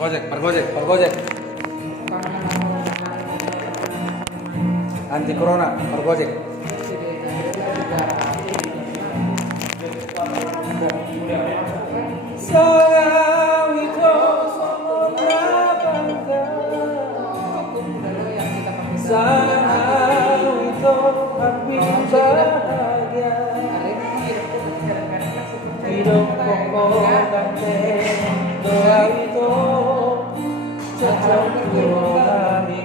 Pergojek. Anti corona, pergojek. Hidup pokok doa itu cocok kami.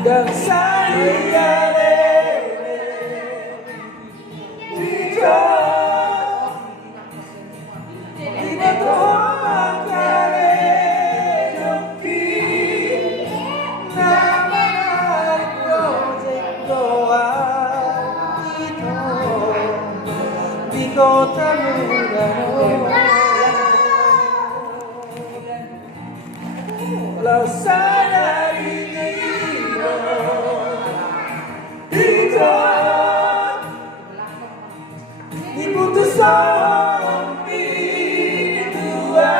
Dan saya kota Lo sadari hidup diputus orang berdua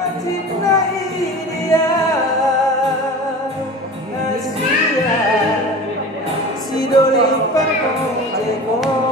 hati dia Asia si doli pergojeko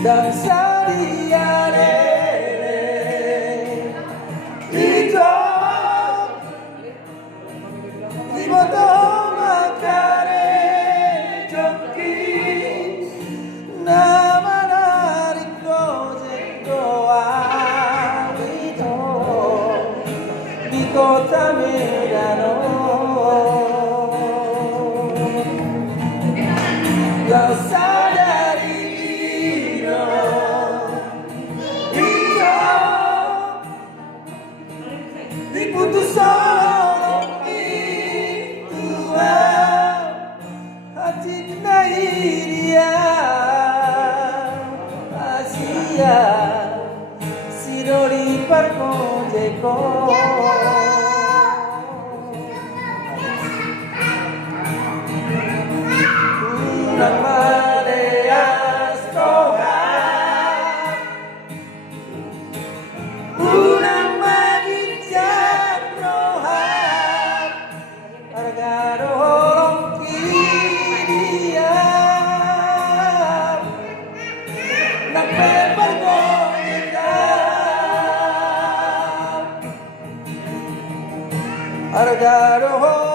dan saliare hidup di botol makare joki nama dari gojek doa itu di kota Medan Lo sadari diputus orang berdua hati dia Asia si doli pergojeko Argaro